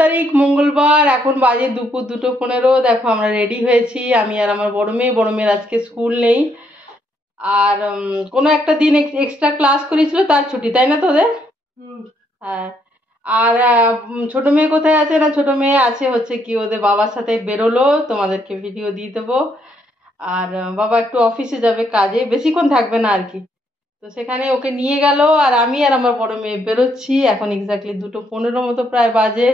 তারিখ মঙ্গলবার, এখন বাজে দুপুর 2:15। দেখো আমরা রেডি হয়েছি, আমি আর আমার বড় মেয়ের আজকে স্কুল নেই। আর কোনো একটা দিন এক্সট্রা ক্লাস করেছিল, তার ছুটি, তাই না তোদের? হ্যাঁ। আর ছোট মেয়ে কোথায় আছে? না, ছোট মেয়ে আছে হচ্ছে কি ওদের বাবার সাথে বেরোলো, তোমাদেরকে ভিডিও দিয়ে দেবো। আর বাবা একটু অফিসে যাবে কাজে, বেশিক্ষণ থাকবে না আর কি। তো সেখানে ওকে নিয়ে গেল, আর আমি আর আমার বড় মেয়ে বেরোচ্ছি। এখন এক্স্যাক্টলি 2:15 মতো প্রায় বাজে।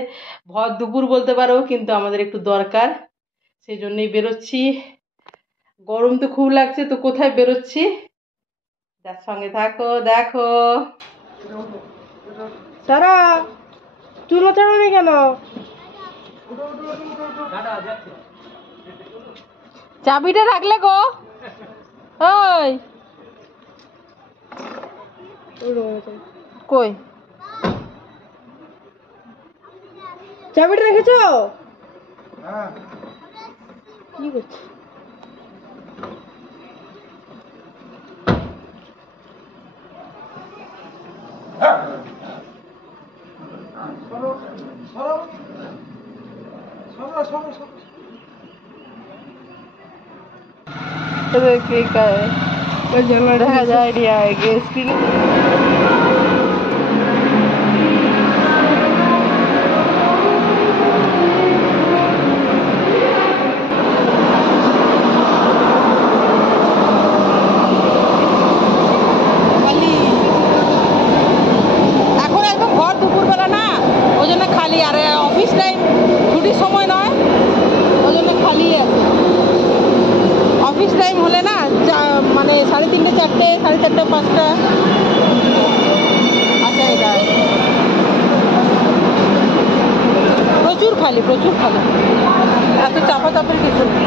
ভর দুপুর বলতে পারো, কিন্তু আমাদের একটু দরকার, সেই জন্যই বেরোচ্ছি। গরম তো খুব লাগছে, তো কোথায় বেরোচ্ছি যার সঙ্গে থাকো, দেখো। সারা চুল চাড়ানি কেন? চাবিটা রাখলে গো? ওই কই চাবিটা রেখেছ? কি করছিস? দেখা যায় স্ক্রিনে। এখন একদম ঘর দুপুরবেলা না, ওই জন্য খালি। আর অফিস টাইম ছুটির সময় নয়, ওই জন্য খালি আছে। অফিস টাইম হলে না মানে 3:30 4টে, 4:30 5টা। আচ্ছা, এটা প্রচুর খালি, প্রচুর খালি, এত চাপাচাপির কিছু নেই।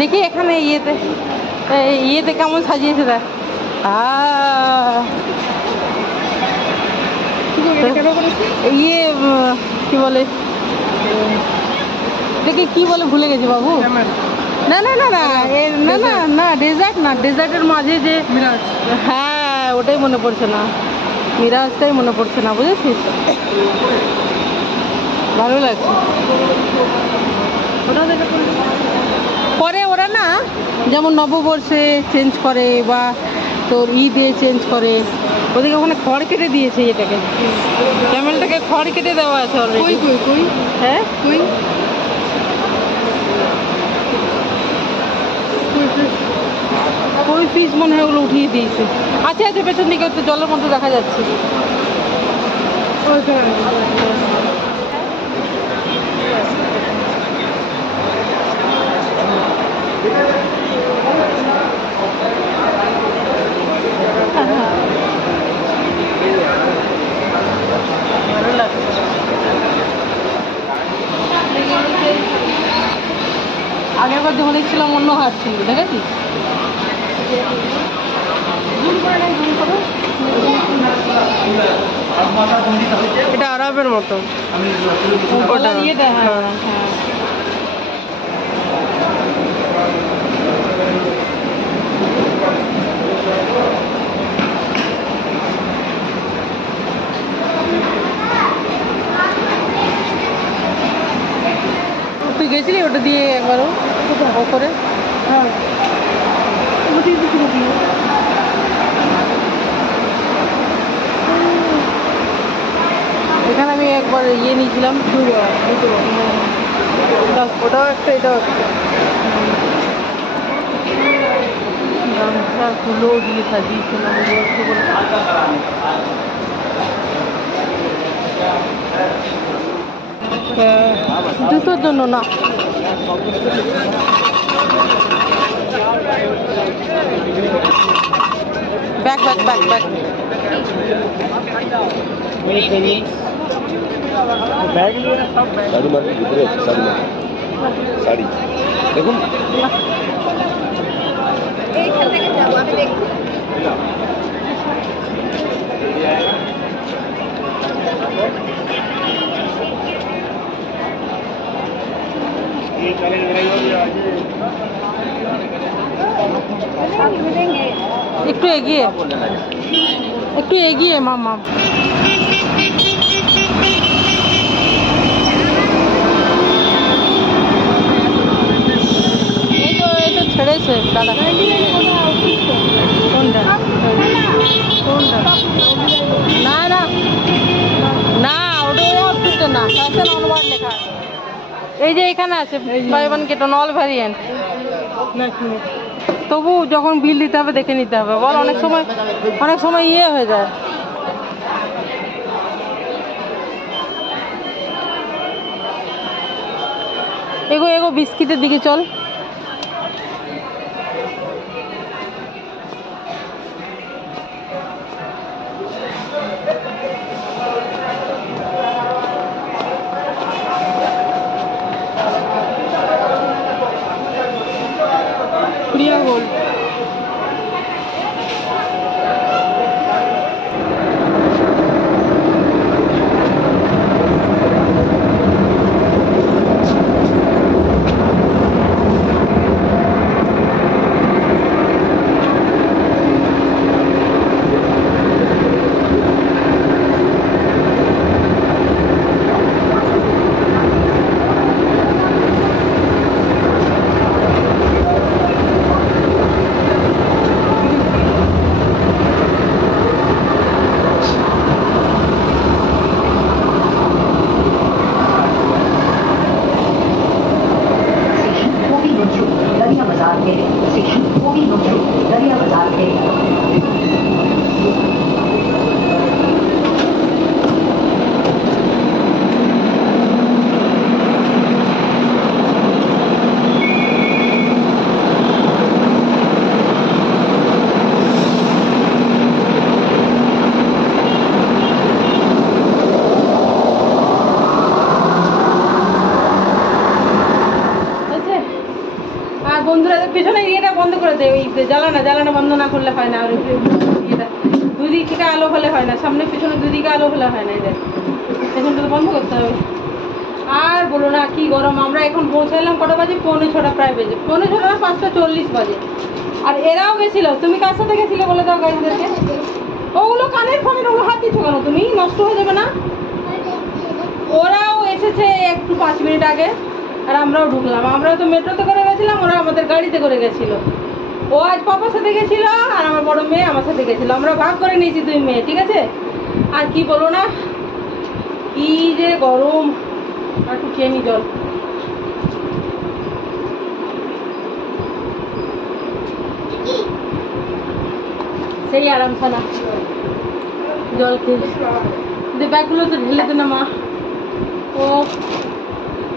দেখি এখানে ইয়েতে কেমন সাজিয়েছে দেখ। ইয়ে কি বলে, দেখি কি বলে, ভুলে গেছি বাবু। না না না না না না না, ডেজার্ট না, ডেজার্টের মাঝে যে, হ্যাঁ ওটাই মনে পড়ছে না, মিরাজটাই মনে পড়ছে না, বুঝেছিস? ভালো লাগছে। পরে ওরা না যেমন নববর্ষে চেঞ্জ করে বা তোর ঈদে চেঞ্জ করে, ওদিকে ওখানে খড় কেটে দিয়েছে, এটাকে ক্যামেলটাকে খড় কেটে দেওয়া আছে অলরেডি। হ্যাঁ ওই পিস মনে হয় ওগুলো উঠিয়ে দিয়েছে। আচ্ছা আচ্ছা, পেছন দিকে তো জলের মধ্যে দেখা যাচ্ছে। আগেরবার যখন দেখছিলাম অন্য হাট ছিল, দেখেছিস? জুম করে নাই, জুম করো। এটা আরবের মতো ওটা তুই গেছিলি ওটা দিয়ে একবারও করে? হ্যাঁ এখানে আমি একবার ইয়ে নিয়েছিলাম ওটাও একটা এটাও একটা গামছা ফুলো দিয়ে সাজিয়েছিলাম জুতোর জন্য না bag bag bag bag sari দেখুন একটু এগিয়ে মামা এই তো ছেড়েছে দাদা কোনটা না না না ওটা ওই অফিসটা না ফ্যাশন অনওয়ার্ড লেখা আছে এই যে এখানে আছে buy one get one all variant তবু যখন বিল দিতে হবে দেখে নিতে হবে বল অনেক সময় ইয়ে হয়ে যায় এগো বিস্কিটের দিকে চল প্রিয়া গোল্ড পিছনে ইয়েটা বন্ধ করে দে ওই জ্বালানা বন্ধ না করলে হয় না আর ইয়েটা দুই দিক থেকে আলো হলে হয় না সামনে পিছনে দুই দিকে আলো হলে হয় না এটা এখানটা তো বন্ধ করতে হবে আর বলো না কি গরম আমরা এখন পৌঁছাইলাম কটা বাজে 5:45 প্রায় বেজে 5:45 না 5:40 বাজে আর এরাও গেছিল তুমি কার সাথে গেছিলে বলে দাও গাইডদেরকে ওগুলো কানের ফোনের ওগুলো হাত দিচ্ছ কেন তুমি নষ্ট হয়ে যাবে না ওরাও এসেছে একটু 5 মিনিট আগে আর আমরাও ঢুকলাম আমরাও তো মেট্রোতে করে গেছিলাম ওরা আমাদের গাড়িতে করে গেছিলো ও আজ পাপার সাথে গেছিল আর আমার বড় মেয়ে আমার সাথে গেছিল আমরা ভাগ করে নিয়েছি 2 মেয়ে ঠিক আছে আর কি বলো না কি যে গরম আর একটু খেয়ে নি জল সেই আরাম ছানা জল খেয়ে ব্যাগগুলো তো ঢেলে দে না মা ও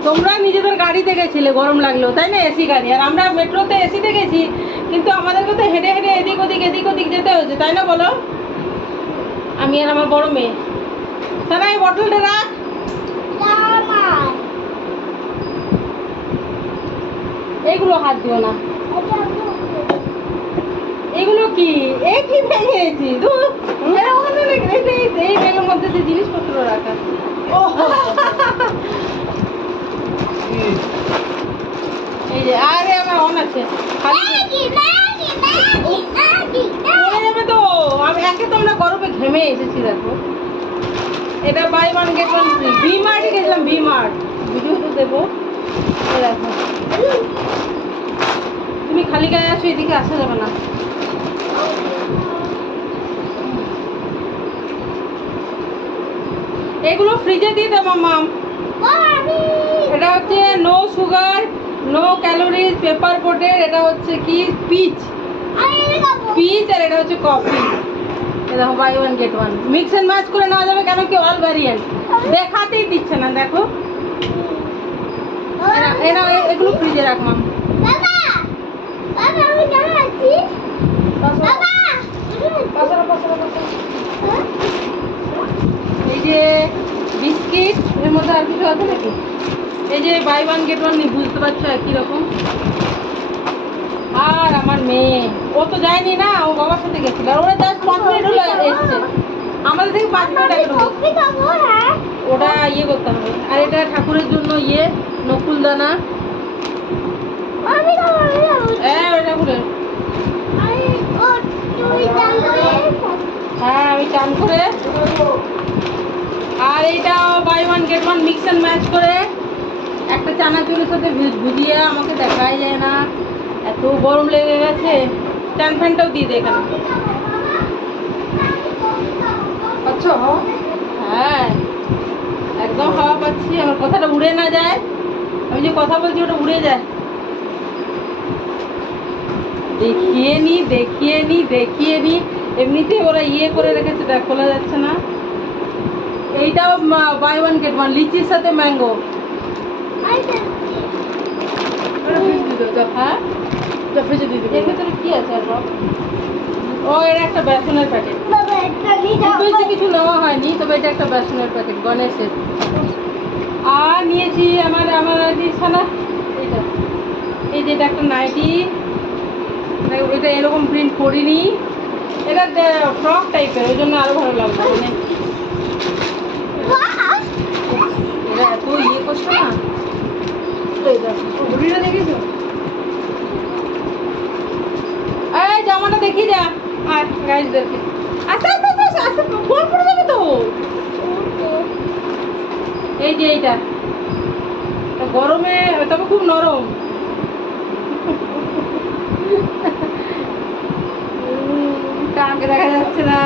তোমরা নিজেদের গাড়িতে গেছিলে গরম লাগলো তাই না এসি গাড়ি আর আমরা মেট্রোতে এসিতে গেছি কিন্তু আমাদেরকে তো হেঁটে হেঁটে এদিক ওদিক যেতে হয়েছে তাই না বলো আমি আর আমার বড় মেয়ে তারা এই বটলটা রাখ এইগুলো হাত দিও না এগুলো কি ভেঙেছি এরা ওখানে রেখে এই ব্যাগের মধ্যে যে জিনিসপত্র রাখা। এই যে আরে আমার অন আছে খালি পড়ে যাবে তো। আমি একে তোমরা গরমে ঘেমে এসেছি দেখো। এটা buy one get one free. V মার্টে গেছিলাম, ভি মার্ট, ভিডিও তো দেবো। দেখো তুমি খালি গায়ে আসো, এদিকে আসা যাবে না। এগুলো ফ্রিজে দিয়ে দেবো মাম। এটা হচ্ছে no sugar, no calories, paper coated. এটা হচ্ছে কি পিচ, পিচ, আর এটা হচ্ছে কফি। দেখো buy one get one, mix and match করে নেওয়া যাবে। কেন কি অল ভ্যারিয়েন্ট দেখাতেই দিচ্ছে না। দেখো এগুলো ফ্রিজে রাখ মাম। এই যে বিস্কিট, এর মধ্যে আর কিছু আছে নাকি? এই যে বাই ওয়ান গেট ওয়ান, বুঝতে পারছো একই রকম। আর আমার মেয়ে ও তো যায়নি না, ও বাবার সাথে গেছিল। আর ওরা জাস্ট 5 মিনিট হলো এসছে, আমাদের থেকে 5 মিনিট আগে ঢুকেছে। ওটা ইয়ে করতে হবে। আর এটা ঠাকুরের জন্য ইয়ে নকুলদানা। হ্যাঁ ওই ঠাকুরের। হ্যাঁ আমি চান করে। আর এইটা buy one get one mix and match করে একটা চানাচুরের সাথে ভুজিয়া। আমাকে দেখাই যায় না, এত গরম লেগে গেছে। স্ট্যান্ড ফ্যানটাও দিয়ে দে এখানে। আচ্ছা হ্যাঁ একদম হাওয়া পাচ্ছি। আমার কথাটা উড়ে না যায়, আমি যে কথা বলছি ওটা উড়ে যায়। দেখিয়ে নি দেখিয়ে নি দেখিয়ে নি। এমনিতে ওরা ইয়ে করে রেখেছে, দেখ খোলা যাচ্ছে না। এইটাও বাই ওয়ান গেট ওয়ান, লিচির সাথে ম্যাঙ্গো। হ্যাঁ ফ্রিজে দিয়ে দেবে। এর ভেতরে কি আছে আর বাবা? ও এটা একটা বেসনের প্যাকেট। বেশি কিছু নেওয়া হয়নি, তবে এটা একটা বেসনের প্যাকেট গণেশের। আর নিয়েছি আমার ছানা এইটা। এই যে এটা একটা নাইটি, এটা এরকম প্রিন্ট করিনি। এটা ফ্রক টাইপের, ওই জন্য আরো ভালো লাগবে। মানে এটা এত ইয়ে করছে না। ঘুড়িটা দেখেছো? এই জামাটা দেখি যা। আর গাইজদেরকে আস্তে আস্তে আস্তে আস্তে ফোন পড়ে যাবে তো। এই যে এইটা গরমে, তবে খুব নরম। কাকে দেখা যাচ্ছে না।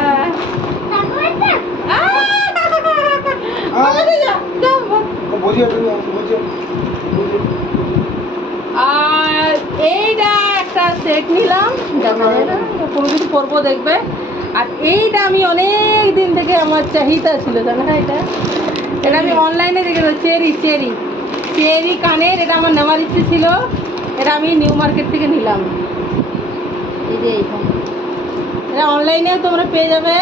আর এইটা একটা সেট নিলাম, দেখা যায় না, কোনো কিছু করবো দেখবে। আর এইটা আমি অনেক দিন থেকে আমার চাহিদা ছিল, জানো না? এটা আমি অনলাইনে দেখেছি। চেরি চেরি চেরি কানের, এটা আমার নেওয়ার ইচ্ছে ছিল। এটা আমি নিউ মার্কেট থেকে নিলাম। এই যে এইটা, এটা অনলাইনেও তোমরা পেয়ে যাবে।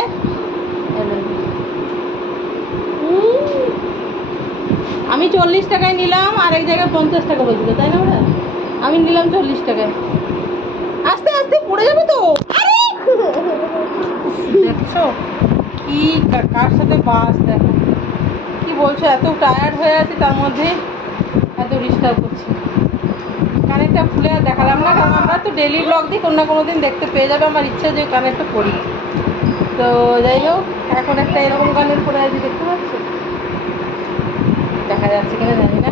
আমি 40 টাকায় নিলাম, আর এক জায়গায় 50 টাকা বলছিল, তাই না? ওরা আমি নিলাম 40 টাকায়। আস্তে আস্তে পড়ে যাবে তো। দেখছো কি কার সাথে বাস? দেখো কি বলছো, এত টায়ার্ড হয়ে আছে, তার মধ্যে এত ডিস্টার্ব করছে। কানেরটা খুলে আর দেখালাম না, কারণ আমরা তো ডেলি ব্লগ দিই, কোনো না কোনো দিন দেখতে পেয়ে যাবে। আমার ইচ্ছা যে কানেরটা পরি। তো যাই হোক, এখন একটা এরকম কানের পরে আছে, দেখতে পাচ্ছ? দেখা যাচ্ছে কিনা জানি না।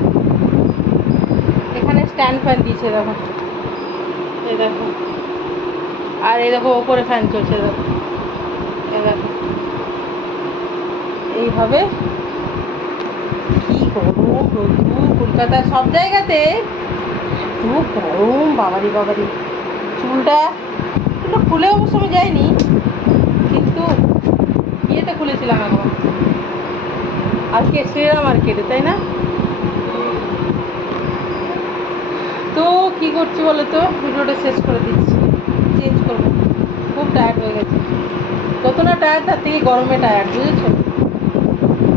এখানে স্ট্যান্ড ফ্যান দিয়েছে দেখো, এই দেখো। আর এই দেখো ওপরে ফ্যান চলছে, দেখো এই দেখো। এইভাবে কি গরম রোদ্দুর, কলকাতার সব জায়গাতে খুব গরম। বাবারি বাবারি। চুলটা খুলে অবশ্য আমি যাইনি, কিন্তু ইয়েতে খুলেছিলাম এখন আজকে শ্রীরাম মার্কেটে, তাই না? তো কি করছি বলো তো, ভিডিওটা শেষ করে দিচ্ছি, চেঞ্জ করবো। খুব টায়ার্ড হয়ে গেছে, যত না টায়ার্ড তার থেকে গরমে টায়ার্ড, বুঝেছো?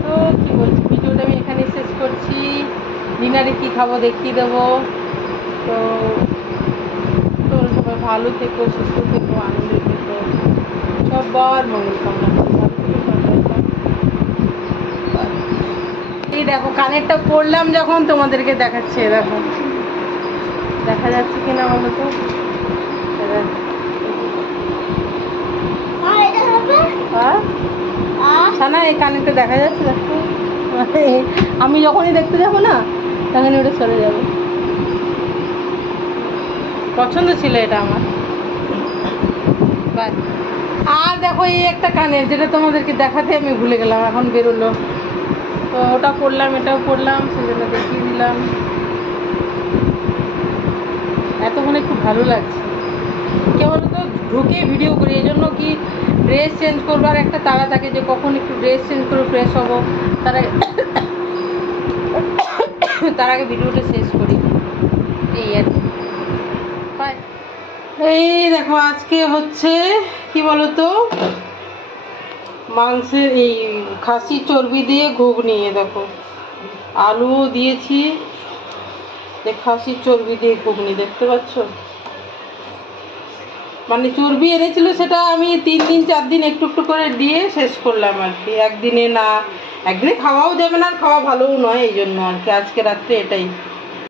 তো কি বলছি, ভিডিওটা আমি এখানে শেষ করছি। ডিনারে কি খাবো দেখিয়ে দেবো। তো তোমরা সবাই ভালো থেকো, সুস্থ থেকো, আনন্দে থেকো। সবার মঙ্গল কামনা করি। এই দেখো কানেরটা পরলাম যখন তোমাদেরকে দেখাচ্ছে, দেখো দেখা যাচ্ছে কিনা বলো তো। না এই কানেরটা দেখা যাচ্ছে, দেখো আমি যখনই দেখতে যাবো না তখনই ওটা চলে যাবে। পছন্দ ছিল এটা আমার। আর দেখো এই একটা কানের, যেটা তোমাদেরকে দেখাতে আমি ভুলে গেলাম, এখন বেরোলো। তো ওটা পরলাম, এটাও পরলাম, সেজন্য দেখিয়ে দিলাম। এতক্ষণে খুব ভালো লাগছে। কে বলো তো, ঢুকে ভিডিও করি, এই জন্য কি ড্রেস চেঞ্জ করবার একটা তাড়া থাকে, যে কখন একটু ড্রেস চেঞ্জ করে ফ্রেশ হবো, তার আগে তার আগে ভিডিওটা শেষ করি, এই আর কি। এই দেখো আজকে হচ্ছে কি বলতো, মাংসের এই খাসি চর্বি দিয়ে ঘুগনি। দেখো আলুও দিয়েছি, খাসি চর্বি দিয়ে ঘুগনি, দেখতে পাচ্ছ। মানে চর্বি এনেছিল, সেটা আমি 3 দিন 4 দিন একটু একটু করে দিয়ে শেষ করলাম আর কি, একদিনে না। একদিনে খাওয়াও যাবে না, আর খাওয়া ভালোও নয়, এই জন্য আর কি আজকে রাত্রে এটাই।